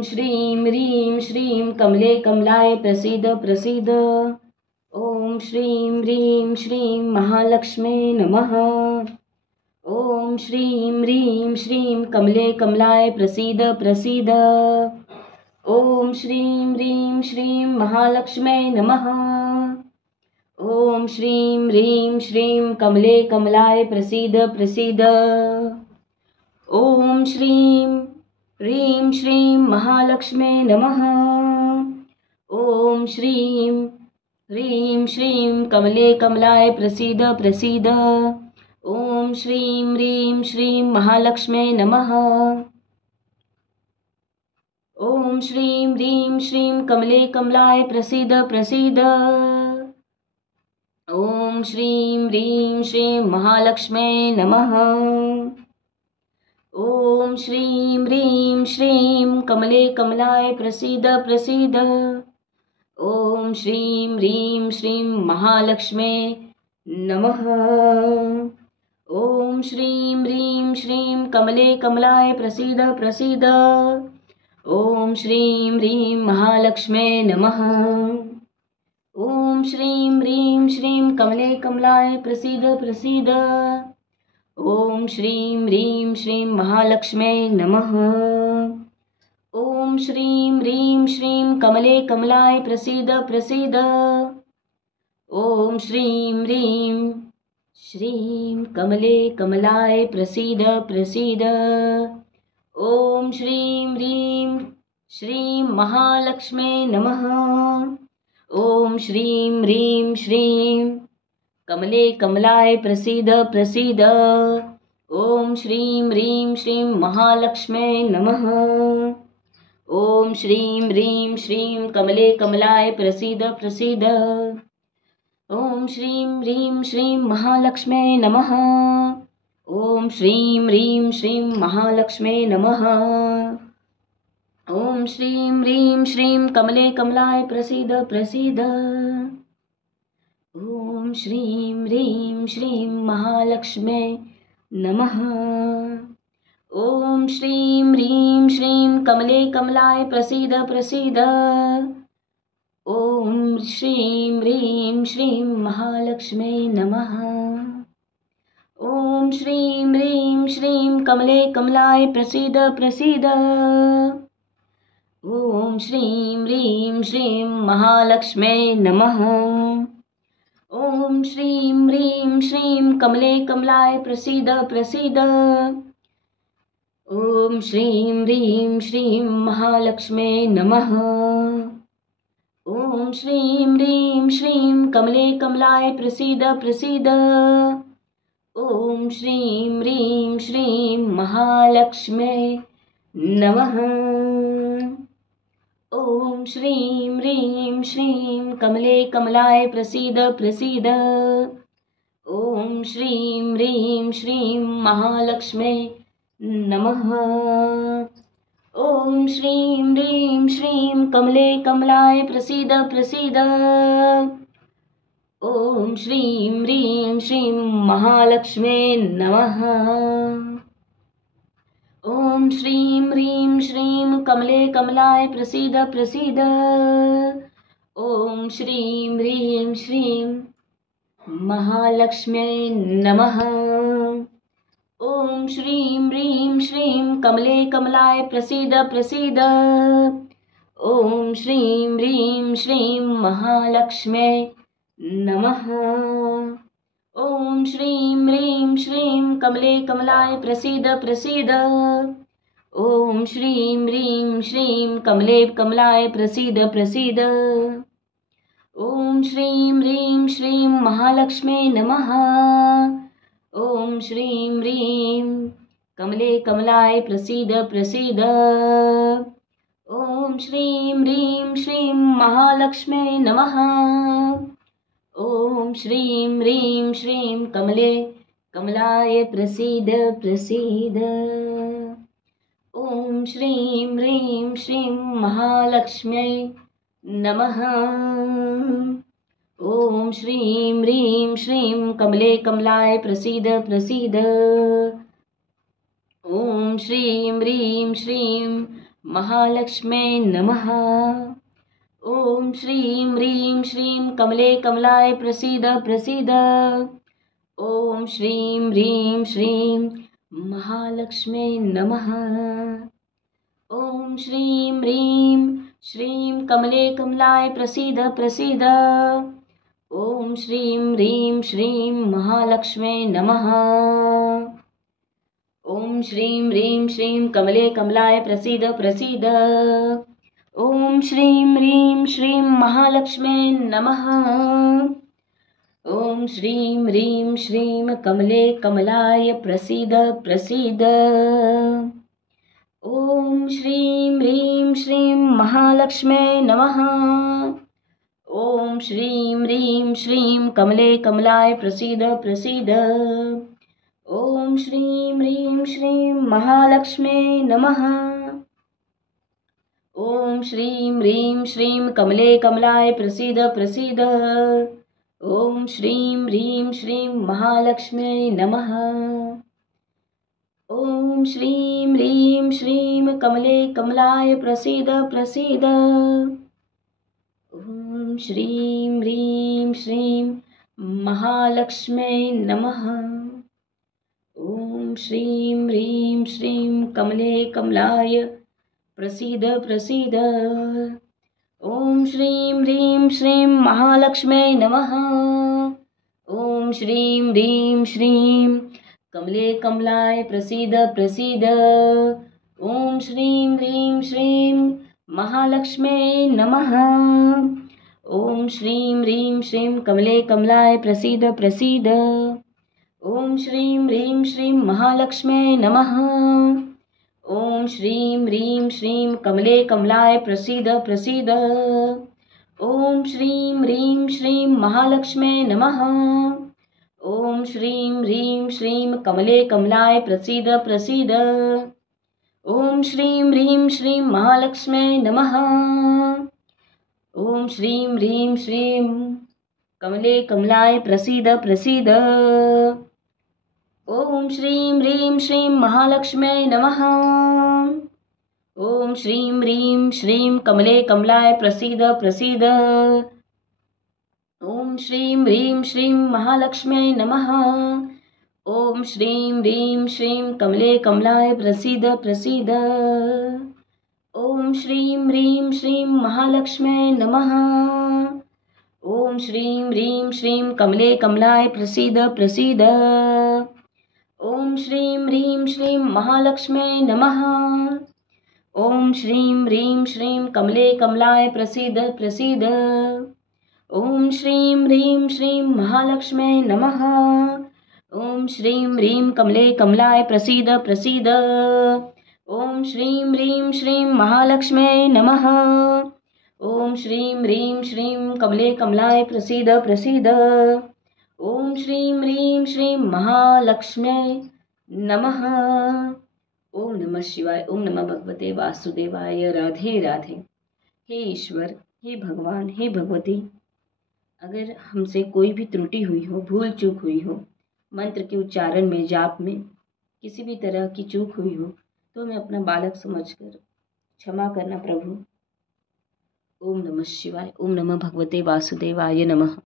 श्रीं ह्रीं श्रीं कमले कमलाय प्रसीद प्रसीद। ॐ श्रीं ह्रीं श्रीं महालक्ष्मे नमः। ॐ श्रीं ह्रीं श्रीं कमले कमलाय प्रसीद प्रसीद। ॐ श्रीं ह्रीं श्रीं महालक्ष्मे नमः। ॐ श्रीं ह्रीं श्रीं कमले कमलाय प्रसीद प्रसीद। ॐ श्रीं ह्रीं श्रीं महालक्ष्मे नमः। ॐ श्रीं ह्रीं श्रीं कमले कमलाय प्रसीद प्रसीद। ॐ श्रीं ह्रीं श्रीं महालक्ष्मे नमः। ॐ श्रीं ह्रीं श्रीं कमले कमलाय प्रसीद प्रसीद। ॐ श्रीं ह्रीं श्रीं महालक्ष्मे नमः। ॐ श्रीं ह्रीं श्रीं कमले कमलाय प्रसीद प्रसीद। ॐ श्रीं ह्रीं श्रीं महालक्ष्मे नमः। ॐ श्रीं ह्रीं श्रीं कमले कमलाय प्रसीद प्रसीद। ॐ श्रीं ह्रीं महालक्ष्मे नमः। ॐ श्रीं ह्रीं श्रीं कमले कमलाय प्रसीद प्रसीद। ॐ श्रीं ह्रीं श्रीं महालक्ष्मे नमः। ॐ श्रीं ह्रीं श्रीं कमले कमलाय प्रसीद प्रसीद। ॐ श्रीं ह्रीं श्रीं कमले कमलाय प्रसीद प्रसीद। ॐ श्रीं ह्रीं श्रीं महालक्ष्मे नमः। ॐ श्रीं ह्रीं श्रीं कमले कमलाय प्रसीद प्रसीद। ॐ श्रीं ह्रीं श्रीं महालक्ष्मे नमः। ॐ श्रीं ह्रीं श्रीं कमले कमलाय प्रसीद प्रसीद। ॐ श्रीं ह्रीं श्रीं महालक्ष्मे नमः। ॐ श्रीं ह्रीं श्रीं महालक्ष्मे नमः। ॐ श्रीं ह्रीं श्रीं कमले कमलाय प्रसीद प्रसीद। ॐ श्रीं ह्रीं श्रीं महालक्ष्मे नमः। ॐ श्रीं ह्रीं श्रीं कमले कमलाय प्रसीद प्रसीद। ॐ श्रीं ह्रीं श्रीं महालक्ष्मे नमः। ॐ श्रीं ह्रीं श्रीं कमले कमलाय प्रसीद प्रसीद। ॐ श्रीं ह्रीं श्रीं महालक्ष्मे नमः। ॐ श्रीं ह्रीं श्रीं कमले कमलाय प्रसीद प्रसीद। ॐ श्रीं ह्रीं श्रीं महालक्ष्मे नमः। ॐ श्रीं ह्रीं श्रीं कमले कमलाय प्रसीद प्रसीद। ॐ श्रीं ह्रीं श्रीं महालक्ष्मे नमः। ॐ श्रीं ह्रीं श्रीं कमले कमलाय प्रसीद प्रसीद। ॐ श्रीं ह्रीं श्रीं महालक्ष्मे नमः। ॐ श्रीं ह्रीं श्रीं कमले कमलाय प्रसीद प्रसीद। ॐ श्रीं ह्रीं श्रीं महालक्ष्मे नमः। ॐ श्रीं ह्रीं श्रीं कमले कमलाय प्रसीद प्रसीद। ॐ श्रीं ह्रीं श्रीं महालक्ष्मे नमः। ॐ श्रीं ह्रीं श्रीं कमले कमलाय प्रसीद प्रसीद। ॐ श्रीं ह्रीं श्रीं महालक्ष्मे नमः। ॐ श्रीं ह्रीं श्रीं कमले कमलाय प्रसीद प्रसीद। ॐ श्रीं ह्रीं श्रीं कमले कमलाय प्रसीद प्रसीद। ॐ श्रीं ह्रीं श्रीं महालक्ष्मे नमः। ॐ श्रीं ह्रीं कमले कमलाय प्रसीद प्रसीद। ॐ श्रीं ह्रीं श्रीं महालक्ष्मे नमः। ॐ श्रीं ह्रीं श्रीं कमले कमलाय प्रसीद प्रसीद। ॐ श्रीं ह्रीं श्रीं महालक्ष्मे नमः। ॐ श्रीं ह्रीं श्रीं कमले कमलाय प्रसीद प्रसीद। ॐ श्रीं ह्रीं श्रीं महालक्ष्म्यै नमः। ॐ श्रीं ह्रीं श्रीं कमले कमलाय प्रसीद प्रसीद। ॐ श्रीं ह्रीं श्रीं महालक्ष्म्यै नमः। ॐ श्रीं ह्रीं श्रीं कमले कमलाय प्रसीद प्रसीद। ॐ श्रीं ह्रीं श्रीं महालक्ष्म्यै नमः। ॐ श्रीं ह्रीं श्रीं कमले कमलाय प्रसीद प्रसीद। ॐ श्रीं ह्रीं श्रीं महालक्ष्म्यै नमः। ॐ श्रीं ह्रीं श्रीं कमले कमलाय प्रसीद प्रसीद। ॐ श्रीं ह्रीं श्रीं महालक्ष्म्यै नमः। ॐ श्रीं ह्रीं श्रीं कमले कमलाय प्रसीद प्रसीद। ॐ श्रीं ह्रीं श्रीं महालक्ष्म्यै नमः। ॐ श्रीं ह्रीं श्रीं कमले कमलाय प्रसीद प्रसीद। ॐ श्रीं ह्रीं श्रीं महालक्ष्म्यै नमः। ॐ श्रीं ह्रीं श्रीं कमले कमलाय प्रसीद प्रसीद। ॐ श्रीं ह्रीं श्रीं महालक्ष्म्यै नमः। ॐ श्रीं ह्रीं श्रीं कमले कमलाय प्रसीद प्रसीद। ॐ श्रीं ह्रीं श्रीं महालक्ष्म्यै नमः। ॐ श्रीं ह्रीं श्रीं कमले कमलाय प्रसीद प्रसीद। ॐ श्रीं ह्रीं श्रीं महालक्ष्म्यै नमः। ॐ श्रीं ह्रीं श्रीं कमले कमलाय प्रसीद प्रसीद। ॐ श्रीं ह्रीं श्रीं महालक्ष्म्यै नमः। ॐ श्रीं ह्रीं श्रीं कमले कमलाय प्रसीद प्रसीद। ॐ श्रीं ह्रीं श्रीं महालक्ष्म्यै नमः। ॐ श्रीं ह्रीं श्रीं कमले कमलाय प्रसीद प्रसीद। ॐ श्रीं ह्रीं श्रीं महालक्ष्म्यै नमः। ॐ श्रीं ह्रीं श्रीं कमले कमलाय प्रसीद प्रसीद। ॐ श्रीं ह्रीं श्रीं महालक्ष्म्यै नमः। ॐ श्रीं ह्रीं श्रीं कमले कमलाय प्रसीद प्रसीद। ॐ श्रीं ह्रीं श्रीं महालक्ष्म्यै नमः। ॐ श्रीं ह्रीं श्रीं कमले कमलाय प्रसीद प्रसीद। ॐ श्रीं ह्रीं श्रीं महालक्ष्म्यै नमः। ॐ श्रीं ह्रीं श्रीं कमले कमलाय प्रसीद प्रसीद। ॐ श्रीं ह्रीं श्रीं महालक्ष्म्यै नमः। ॐ श्रीं ह्रीं श्रीं कमले कमलाय प्रसीद प्रसीद। ॐ श्रीं ह्रीं श्रीं महालक्ष्म्यै नमः। ॐ श्रीं ह्रीं कमले कमलाय प्रसीद प्रसीद। ॐ श्रीं ह्रीं श्रीं महालक्ष्म्यै नमः। ॐ श्रीं ह्रीं श्रीं कमले कमलाय प्रसीद प्रसीद। ॐ श्रीं ह्रीं श्रीं महालक्ष्म्यै नमः। ओम नमः शिवाय। ओम नमः भगवते वासुदेवाय। राधे राधे। हे ईश्वर, हे भगवान, हे भगवती, अगर हमसे कोई भी त्रुटि हुई हो, भूल चूक हुई हो, मंत्र के उच्चारण में, जाप में किसी भी तरह की चूक हुई हो तो हमें अपना बालक समझकर क्षमा करना प्रभु। ओम नमः शिवाय। ओम नमः भगवते वासुदेवाय नमः।